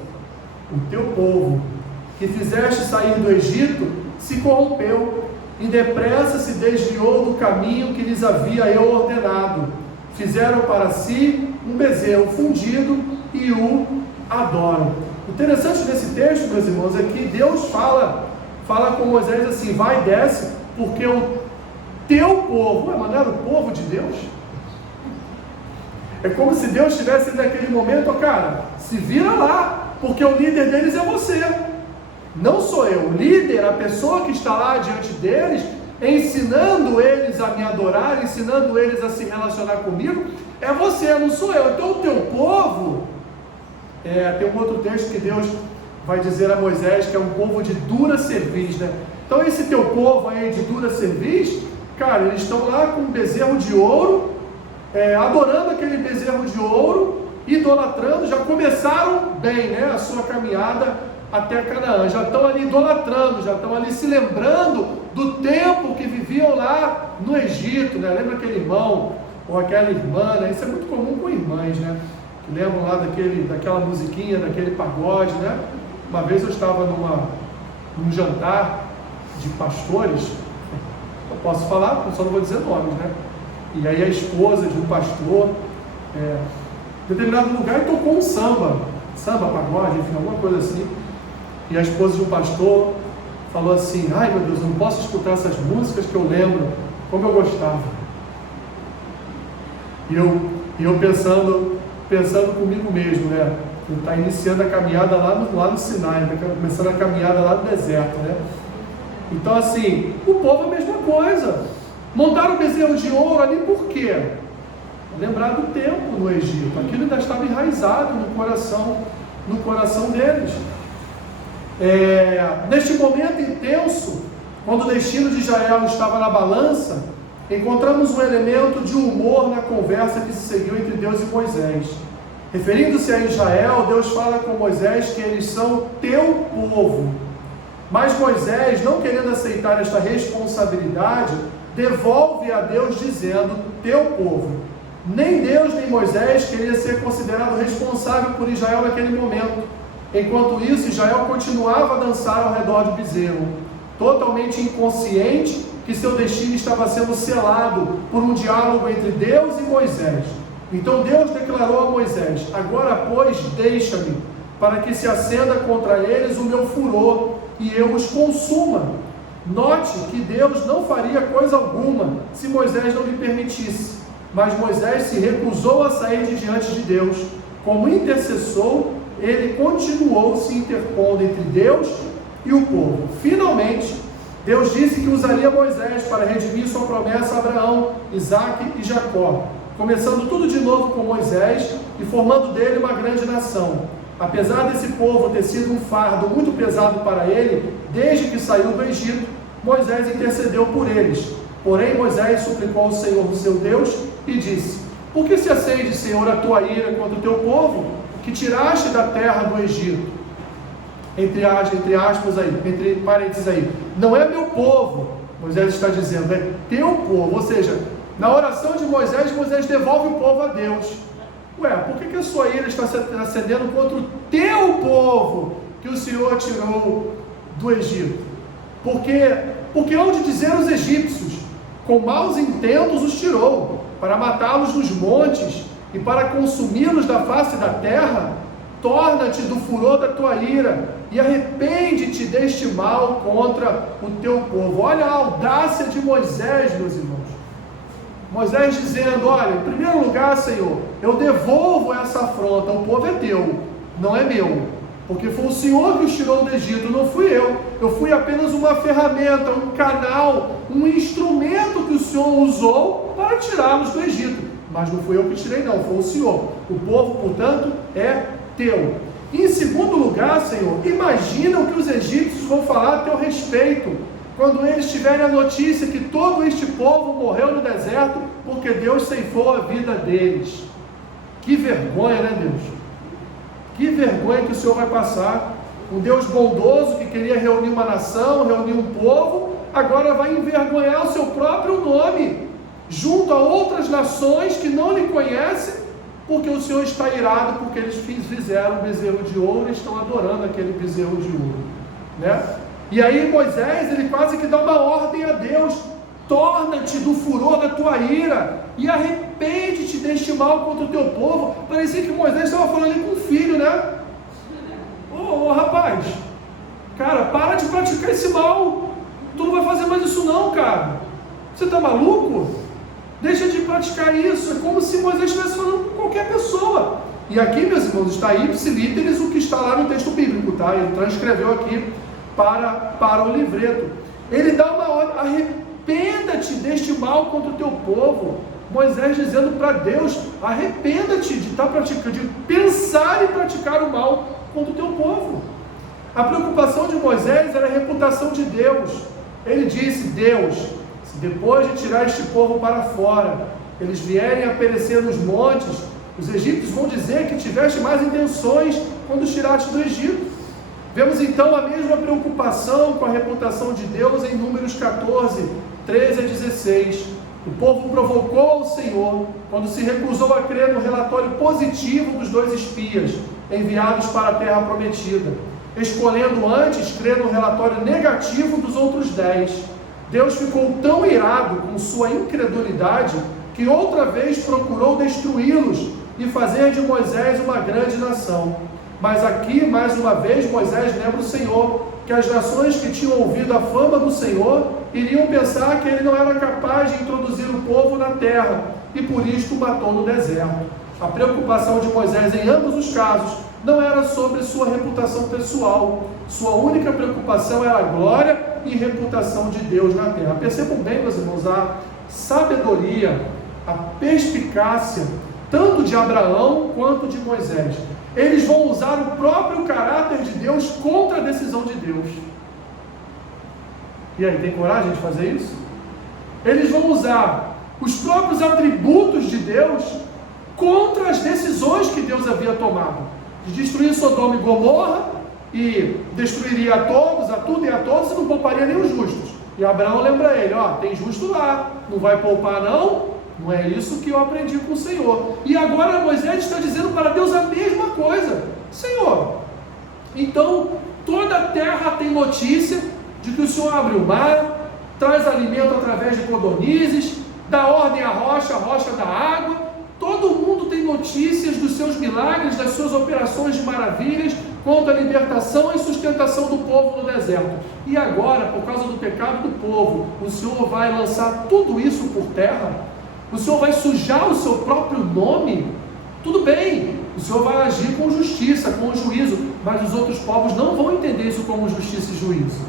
que fizeste sair do Egito, se corrompeu e depressa se desviou do caminho que lhes havia eu ordenado. Fizeram para si um bezerro fundido e o adoram. O interessante desse texto, meus irmãos, é que Deus fala com Moisés assim: vai e desce, porque o teu povo, mas não era o povo de Deus? É como se Deus estivesse naquele momento: cara, se vira lá, porque o líder deles é você, não sou eu. O líder, a pessoa que está lá diante deles, ensinando eles a me adorar, ensinando eles a se relacionar comigo, é você, não sou eu. Então o teu povo, tem um outro texto que Deus vai dizer a Moisés que é um povo de dura cerviz, né? Então esse teu povo aí de dura cerviz, cara, eles estão lá com um bezerro de ouro, adorando aquele bezerro de ouro, idolatrando, já começaram bem, né, a sua caminhada até Canaã, já estão ali idolatrando, já estão ali se lembrando do tempo que viviam lá no Egito, né? Lembra aquele irmão ou aquela irmã, né? Isso é muito comum com irmãs, né? Que lembram lá daquela musiquinha, daquele pagode, né? Uma vez eu estava num jantar de pastores, eu posso falar, só não vou dizer nomes, né? E aí a esposa de um pastor, em determinado lugar, tocou um samba, pagode, enfim, alguma coisa assim. E a esposa de um pastor falou assim: ai meu Deus, eu não posso escutar essas músicas que eu lembro como eu gostava. E eu pensando comigo mesmo, né? Ele está iniciando a caminhada lá no Sinai, está começando a caminhada lá no deserto, né? Então assim, o povo é a mesma coisa. Montaram o bezerro de ouro ali por quê? Lembrar do tempo no Egito. Aquilo ainda estava enraizado no coração deles. Neste momento intenso, quando o destino de Israel estava na balança, encontramos um elemento de humor na conversa que se seguiu entre Deus e Moisés. Referindo-se a Israel, Deus fala com Moisés que eles são teu povo. Mas Moisés, não querendo aceitar esta responsabilidade, devolve a Deus dizendo: teu povo. Nem Deus nem Moisés queria ser considerado responsável por Israel naquele momento. Enquanto isso, Israel continuava a dançar ao redor do bezerro, totalmente inconsciente que seu destino estava sendo selado por um diálogo entre Deus e Moisés. Então Deus declarou a Moisés: agora, pois, deixa-me, para que se acenda contra eles o meu furor, e eu os consuma. Note que Deus não faria coisa alguma se Moisés não lhe permitisse, mas Moisés se recusou a sair de diante de Deus. Como intercessor, ele continuou se interpondo entre Deus e o povo. Finalmente, Deus disse que usaria Moisés para redimir sua promessa a Abraão, Isaque e Jacó, começando tudo de novo com Moisés e formando dele uma grande nação. Apesar desse povo ter sido um fardo muito pesado para ele, desde que saiu do Egito, Moisés intercedeu por eles. Porém, Moisés suplicou ao Senhor, seu Deus, e disse: por que se acende, Senhor, a tua ira contra o teu povo, que tiraste da terra do Egito? Entre parênteses aí, não é meu povo, Moisés está dizendo, é teu povo. Ou seja, na oração de Moisés, Moisés devolve o povo a Deus. Ué, por que a sua ira está se acendendo contra o teu povo que o Senhor tirou do Egito? Porque hão de dizer os egípcios: com maus intentos os tirou, para matá-los nos montes e para consumi-los da face da terra. Torna-te do furor da tua ira e arrepende-te deste mal contra o teu povo. Olha a audácia de Moisés, meus irmãos. Moisés dizendo: olha, em primeiro lugar, Senhor, eu devolvo essa afronta, o povo é teu, não é meu, porque foi o Senhor que os tirou do Egito, não fui eu fui apenas uma ferramenta, um canal, um instrumento que o Senhor usou para tirá-los do Egito, mas não fui eu que tirei não, foi o Senhor. O povo, portanto, é teu. Em segundo lugar, Senhor, imagina o que os egípcios vão falar a teu respeito, quando eles tiverem a notícia que todo este povo morreu no deserto, porque Deus ceifou a vida deles. Que vergonha, né, Deus? Que vergonha que o Senhor vai passar. Um Deus bondoso que queria reunir uma nação, reunir um povo, agora vai envergonhar o seu próprio nome, junto a outras nações que não lhe conhecem, porque o Senhor está irado, porque eles fizeram um bezerro de ouro e estão adorando aquele bezerro de ouro, né? E aí Moisés, ele quase que dá uma ordem a Deus: torna-te do furor da tua ira e arrepende-te deste mal contra o teu povo. Parecia que Moisés estava falando ali com o filho, né? Ô rapaz, cara, para de praticar esse mal, tu não vai fazer mais isso não, cara, você está maluco? Deixa de praticar isso. É como se Moisés estivesse falando com qualquer pessoa. E aqui, meus irmãos, está ipsis literis o que está lá no texto bíblico, tá? Ele transcreveu aqui para o livreto. Ele dá uma ordem: arrependa-te deste mal contra o teu povo. Moisés dizendo para Deus: arrependa-te de estar praticando, de pensar em praticar o mal contra o teu povo. A preocupação de Moisés era a reputação de Deus. Ele disse: Deus, se depois de tirar este povo para fora, eles vierem a perecer nos montes, os egípcios vão dizer que tiveste mais intenções quando os tiraste do Egito. Vemos então a mesma preocupação com a reputação de Deus em Números 14, 13 a 16. O povo provocou ao Senhor quando se recusou a crer no relatório positivo dos 2 espias enviados para a terra prometida, escolhendo antes crer no relatório negativo dos outros 10. Deus ficou tão irado com sua incredulidade que outra vez procurou destruí-los e fazer de Moisés uma grande nação. Mas aqui, mais uma vez, Moisés lembra o Senhor que as nações que tinham ouvido a fama do Senhor iriam pensar que ele não era capaz de introduzir o povo na terra, e por isto o matou no deserto. A preocupação de Moisés em ambos os casos não era sobre sua reputação pessoal. Sua única preocupação era a glória e reputação de Deus na terra. Percebam bem, meus irmãos, a sabedoria, a perspicácia, tanto de Abraão quanto de Moisés. Eles vão usar o próprio caráter de Deus contra a decisão de Deus. E aí, tem coragem de fazer isso? Eles vão usar os próprios atributos de Deus contra as decisões que Deus havia tomado, de destruir Sodoma e Gomorra, e destruiria a todos, a tudo e a todos, e não pouparia nem os justos. E Abraão lembra ele: ó, tem justo lá, não vai poupar não? Não é isso que eu aprendi com o Senhor. E agora Moisés está dizendo para Deus a mesma coisa. Senhor, então toda a terra tem notícia de que o Senhor abre o mar, traz alimento através de codornizes, dá ordem à rocha, a rocha dá água. Todo mundo tem notícias dos seus milagres, das suas operações de maravilhas, quanto à libertação e sustentação do povo no deserto. E agora, por causa do pecado do povo, o Senhor vai lançar tudo isso por terra? O Senhor vai sujar o seu próprio nome? Tudo bem, o Senhor vai agir com justiça, com juízo, mas os outros povos não vão entender isso como justiça e juízo.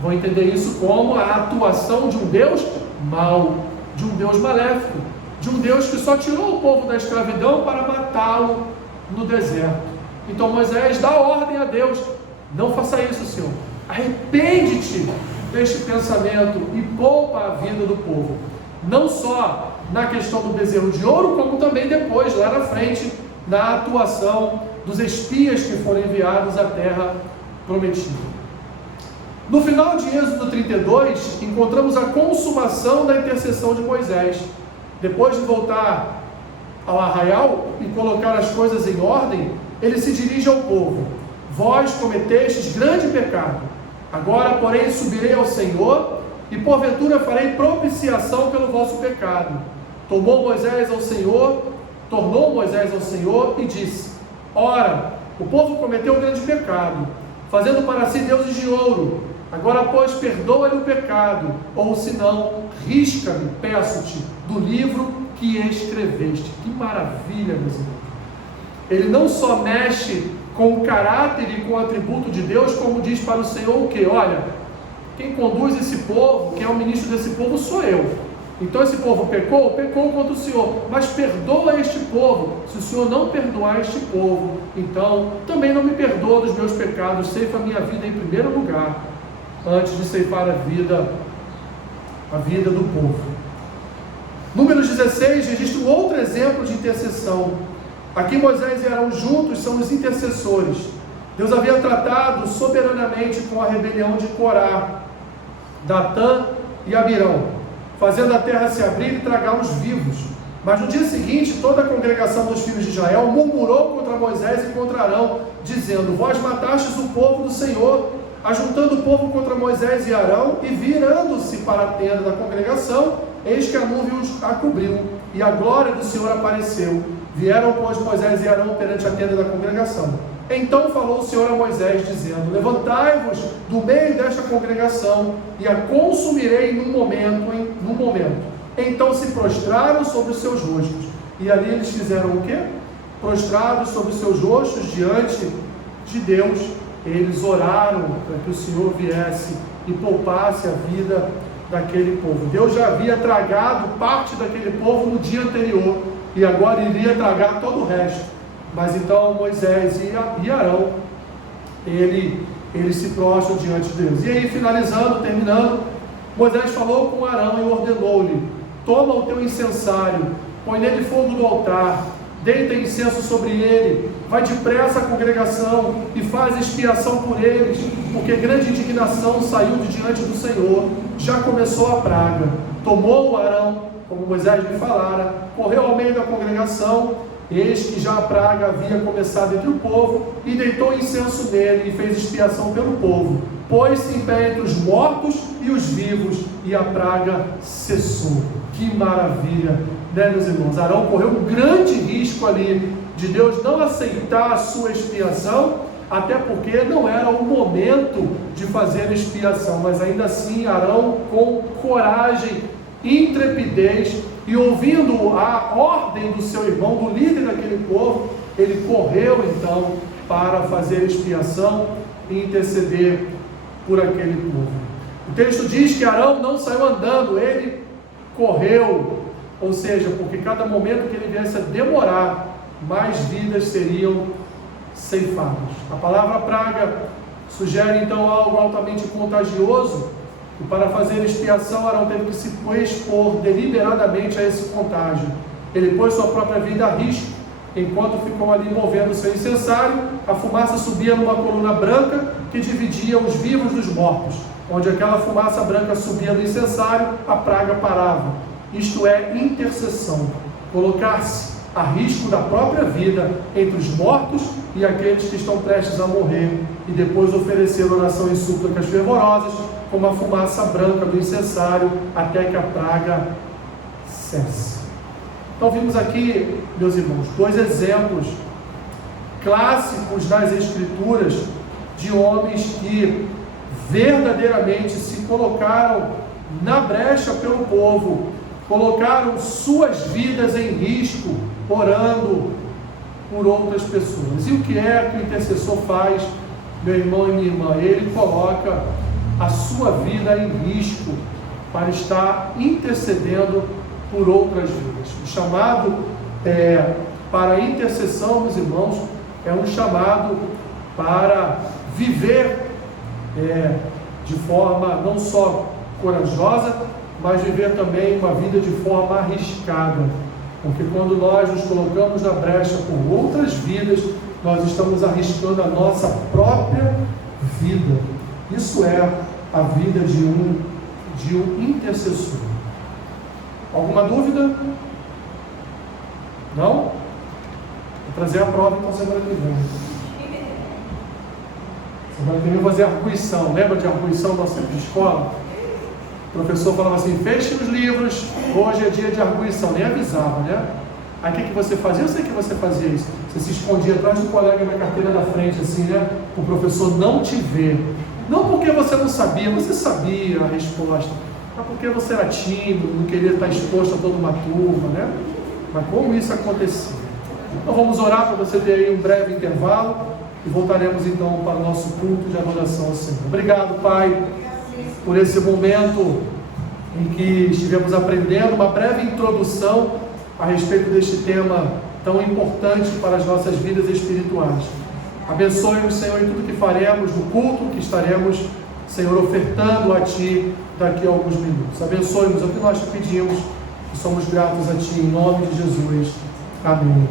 Vão entender isso como a atuação de um Deus mau, de um Deus maléfico, de um Deus que só tirou o povo da escravidão para matá-lo no deserto. Então Moisés dá ordem a Deus: não faça isso, Senhor. Arrepende-te deste pensamento e poupa a vida do povo. Não só na questão do bezerro de ouro, como também depois, lá na frente, na atuação dos espias que foram enviados à terra prometida. No final de Êxodo 32, encontramos a consumação da intercessão de Moisés. Depois de voltar ao arraial e colocar as coisas em ordem, ele se dirige ao povo: vós cometestes grande pecado, agora porém subirei ao Senhor, e porventura farei propiciação pelo vosso pecado. Tornou Moisés ao Senhor e disse: ora, o povo cometeu um grande pecado, fazendo para si deuses de ouro. Agora, pois, perdoa-lhe o pecado, ou se não, risca-me, peço-te, do livro que escreveste. Que maravilha, meus irmãos! Ele não só mexe com o caráter e com o atributo de Deus, como diz para o Senhor o quê? Olha, quem conduz esse povo, quem é o ministro desse povo sou eu. Então esse povo pecou contra o Senhor, mas perdoa este povo. Se o Senhor não perdoar este povo, então também não me perdoa dos meus pecados, ceifa a minha vida em primeiro lugar, antes de ceifar a vida do povo. Números 16 registra um outro exemplo de intercessão. Aqui Moisés e Arão juntos são os intercessores. Deus havia tratado soberanamente com a rebelião de Corá, Datã e Abirão, fazendo a terra se abrir e tragar os vivos. Mas no dia seguinte, toda a congregação dos filhos de Israel murmurou contra Moisés e contra Arão, dizendo: vós matastes o povo do Senhor. Ajuntando o povo contra Moisés e Arão, e virando-se para a tenda da congregação, eis que a nuvem os cobriu, e a glória do Senhor apareceu. Vieram, pois, Moisés e Arão perante a tenda da congregação. Então falou o Senhor a Moisés, dizendo: levantai-vos do meio desta congregação, e a consumirei num momento. Então se prostraram sobre os seus rostos. E ali eles fizeram o quê? Prostrados sobre os seus rostos diante de Deus, eles oraram para que o Senhor viesse e poupasse a vida daquele povo. Deus já havia tragado parte daquele povo no dia anterior, e agora iria tragar todo o resto. Mas então Moisés e Arão, eles se prostram diante de Deus. E aí, terminando, Moisés falou com Arão e ordenou-lhe: toma o teu incensário, põe nele fogo do altar, deita incenso sobre ele, vai depressa à congregação e faz expiação por eles, porque grande indignação saiu de diante do Senhor, já começou a praga. Tomou o Arão, como Moisés lhe falara, correu ao meio da congregação, eis que já a praga havia começado entre o povo, e deitou incenso nele, e fez expiação pelo povo. Pôs-se em pé entre os mortos e os vivos, e a praga cessou. Que maravilha, né, meus irmãos? Arão correu um grande risco ali, de Deus não aceitar a sua expiação, até porque não era o momento de fazer a expiação, mas ainda assim Arão, com coragem, intrepidez, e ouvindo a ordem do seu irmão, do líder daquele povo, ele correu então para fazer a expiação e interceder por aquele povo. O texto diz que Arão não saiu andando, ele correu, ou seja, porque cada momento que ele viesse a demorar, mais vidas seriam ceifadas. A palavra praga sugere então algo altamente contagioso, e para fazer expiação Arão teve que se expor deliberadamente a esse contágio. Ele pôs sua própria vida a risco, enquanto ficou ali movendo o seu incensário. A fumaça subia numa coluna branca que dividia os vivos dos mortos. Onde aquela fumaça branca subia do incensário, a praga parava. isto é intercessão, colocar-se a risco da própria vida entre os mortos e aqueles que estão prestes a morrer, e depois oferecer oração e súplicas fervorosas, como a fumaça branca do incensário, até que a praga cesse. Então vimos aqui, meus irmãos, dois exemplos clássicos das Escrituras de homens que verdadeiramente se colocaram na brecha pelo povo, colocaram suas vidas em risco, orando por outras pessoas. E o que é que o intercessor faz, meu irmão e minha irmã? Ele coloca a sua vida em risco para estar intercedendo por outras vidas. O chamado para a intercessão, meus irmãos, é um chamado para viver de forma não só corajosa, mas viver também uma vida de forma arriscada. Porque quando nós nos colocamos na brecha por outras vidas, nós estamos arriscando a nossa própria vida. Isso é a vida de um intercessor. Alguma dúvida? Não? Vou trazer a prova então semana que vem. Semana que vem eu vou fazer arguição. Lembra de arguição nossa de escola? O professor falava assim: feche os livros, hoje é dia de arguição. Nem avisava, né? Aí o que você fazia? Eu sei que você fazia isso. Você se escondia atrás do colega na carteira da frente, assim, né? O professor não te vê. Não porque você não sabia, você sabia a resposta. Mas porque você era tímido, não queria estar exposto a toda uma turma, né? Mas como isso acontecia? Então vamos orar para você ter aí um breve intervalo e voltaremos então para o nosso culto de adoração ao Senhor. Obrigado, Pai, por esse momento em que estivemos aprendendo uma breve introdução a respeito deste tema tão importante para as nossas vidas espirituais. Abençoe-nos, Senhor, em tudo que faremos, no culto que estaremos, Senhor, ofertando a Ti daqui a alguns minutos. Abençoe-nos, é o que nós te pedimos e somos gratos a Ti, em nome de Jesus. Amém.